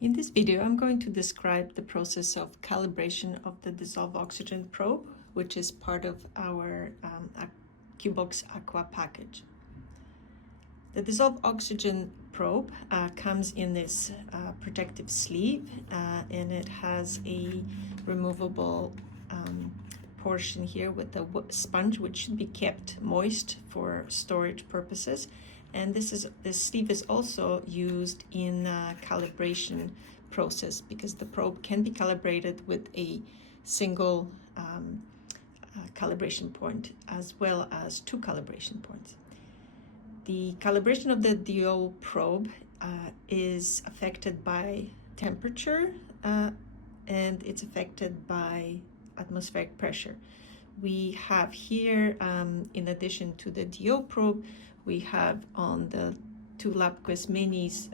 In this video, I'm going to describe the process of calibration of the dissolved oxygen probe, which is part of our AQUA package. The dissolved oxygen probe comes in this protective sleeve, and it has a removable portion here with a sponge, which should be kept moist for storage purposes. And this sleeve is also used in calibration process because the probe can be calibrated with a single calibration point as well as two calibration points. The calibration of the DO probe is affected by temperature and it's affected by atmospheric pressure. We have here, in addition to the DO probe, we have on the two LabQuest minis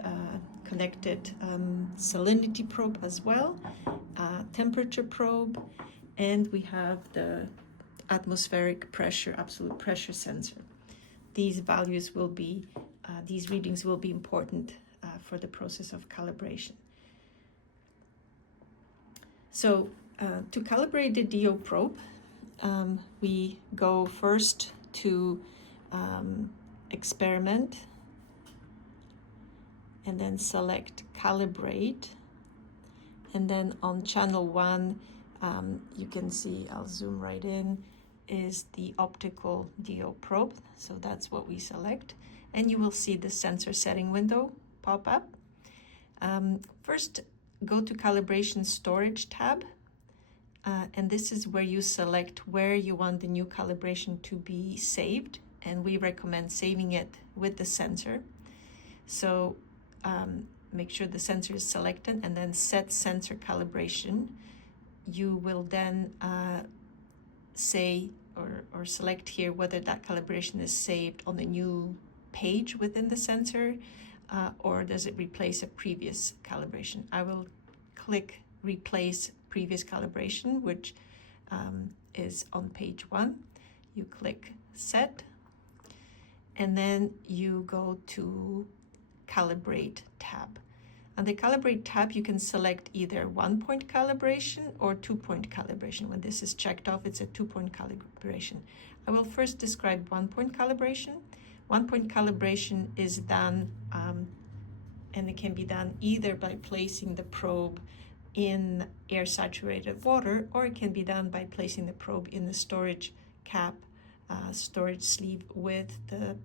connected salinity probe as well, temperature probe, and we have the atmospheric pressure, absolute pressure sensor. These values will be, these readings will be important for the process of calibration. So to calibrate the DO probe, we go first to experiment and then select calibrate, and then on channel 1 you can see, I'll zoom right in, is the optical DO probe, so that's what we select, and you will see the sensor setting window pop up. First, go to calibration storage tab, and this is where you select where you want the new calibration to be saved, and we recommend saving it with the sensor. So make sure the sensor is selected and then set sensor calibration. You will then say or select here whether that calibration is saved on a new page within the sensor or does it replace a previous calibration. I will click replace previous calibration, which is on page 1. You click set, and then you go to calibrate tab. On the calibrate tab, you can select either 1-point calibration or 2-point calibration. When this is checked off, it's a 2-point calibration. I will first describe 1-point calibration. 1-point calibration is done, and it can be done either by placing the probe in air-saturated water, or it can be done by placing the probe in the storage cap, storage sleeve with the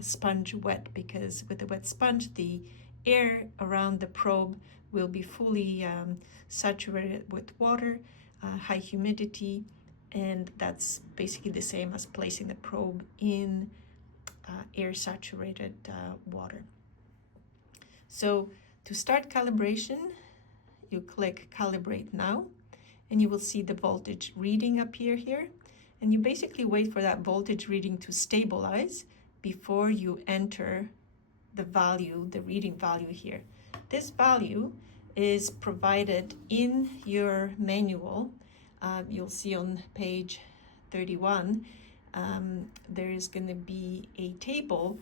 sponge wet, because with the wet sponge, the air around the probe will be fully saturated with water, high humidity, and that's basically the same as placing the probe in air-saturated water. So to start calibration, you click calibrate now, and you will see the voltage reading appear here, and you basically wait for that voltage reading to stabilize before you enter the value, the reading value here. This value is provided in your manual. You'll see on page 31, there is going to be a table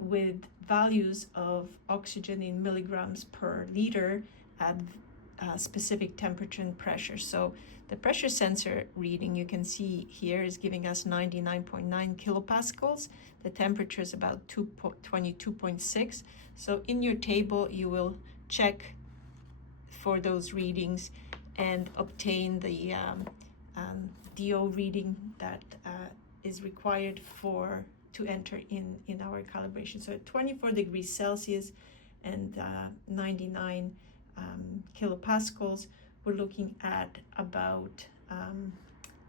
with values of oxygen in milligrams per liter at specific temperature and pressure. So the pressure sensor reading you can see here is giving us 99.9 kilopascals. The temperature is about 22.6. So in your table, you will check for those readings and obtain the DO reading that is required to enter in our calibration. So at 24 degrees Celsius and 99 kilopascals, we're looking at about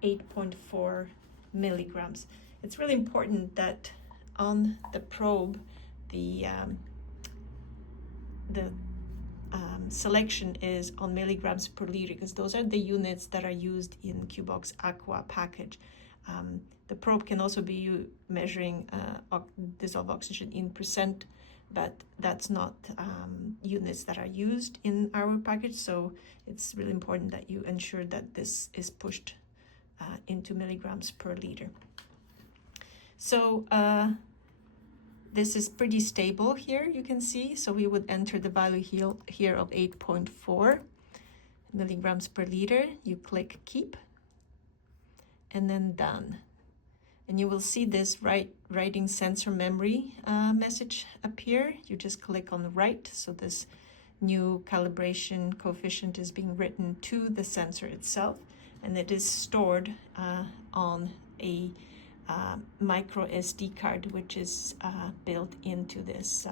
8.4 milligrams. It's really important that on the probe, the selection is on milligrams per liter, because those are the units that are used in AQUA Aqua package. The probe can also be measuring dissolved oxygen in percent, but that's not units that are used in our package, so it's really important that you ensure that this is pushed into milligrams per liter. So this is pretty stable here, you can see. So we would enter the value here of 8.4 milligrams per liter. You click keep and then done. And you will see this writing sensor memory message appear. You just click on the right. So this new calibration coefficient is being written to the sensor itself, and it is stored on a micro SD card, which is built into this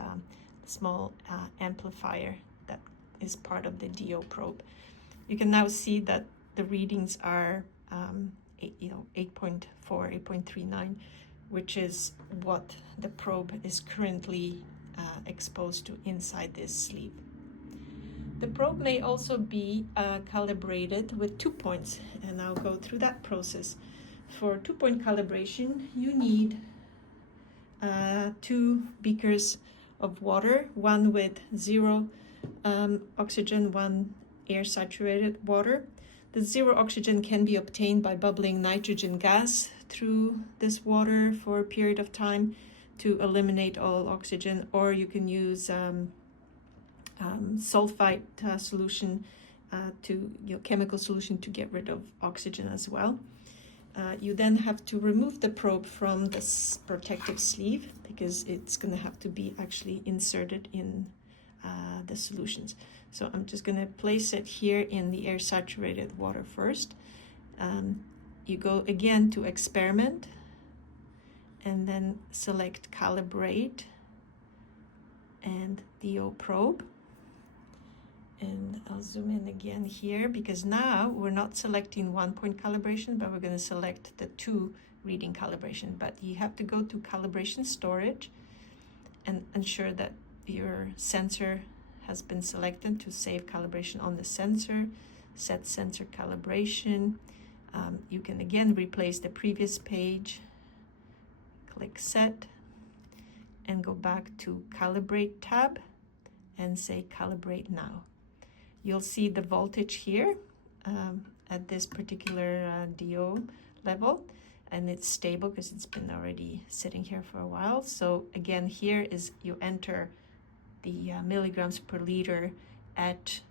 small amplifier that is part of the DO probe. You can now see that the readings are 8.4, 8.39, which is what the probe is currently exposed to inside this sleeve. The probe may also be calibrated with 2 points, and I'll go through that process. For 2-point calibration, you need 2 beakers of water, one with 0 oxygen, one air-saturated water. The 0 oxygen can be obtained by bubbling nitrogen gas through this water for a period of time to eliminate all oxygen, or you can use sulfite solution, chemical solution to get rid of oxygen as well. You then have to remove the probe from this protective sleeve because it's going to have to be actually inserted in the solutions. So I'm just going to place it here in the air saturated water first. You go again to experiment and then select calibrate and DO probe. And I'll zoom in again here because now we're not selecting 1-point calibration, but we're going to select the 2 reading calibration. But you have to go to calibration storage and ensure that your sensor has been selected to save calibration on the sensor, set sensor calibration. You can again replace the previous page, click set, and go back to calibrate tab and say calibrate now. You'll see the voltage here at this particular DO level, and it's stable because it's been already sitting here for a while. So again, here is you enter the milligrams per liter at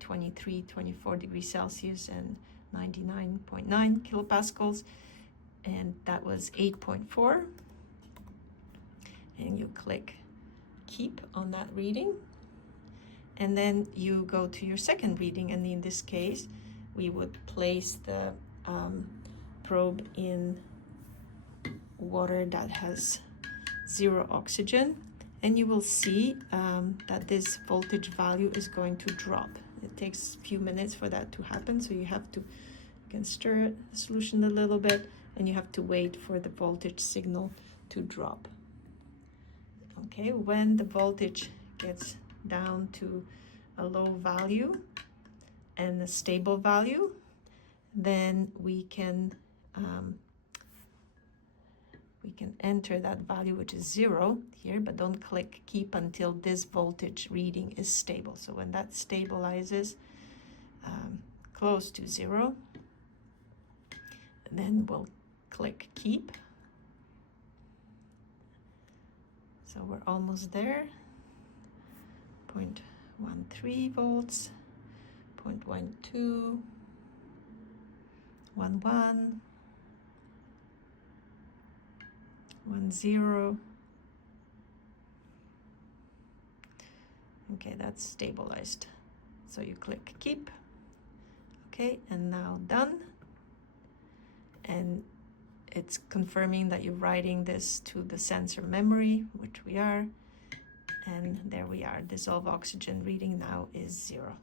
23, 24 degrees Celsius and 99.9 kilopascals, and that was 8.4. And you click keep on that reading. And then you go to your second reading, and in this case, we would place the probe in water that has 0 oxygen, and you will see that this voltage value is going to drop. It takes a few minutes for that to happen, so you can stir the solution a little bit, and you have to wait for the voltage signal to drop. Okay, when the voltage gets down to a low value and a stable value, then we can enter that value, which is 0 here, but don't click keep until this voltage reading is stable. So when that stabilizes close to 0, then we'll click keep. So we're almost there. 0.13 volts, 0.12, 11, 10. Okay, that's stabilized. So you click keep. Okay, and now done. And it's confirming that you're writing this to the sensor memory, which we are. And there we are. Dissolved oxygen reading now is 0.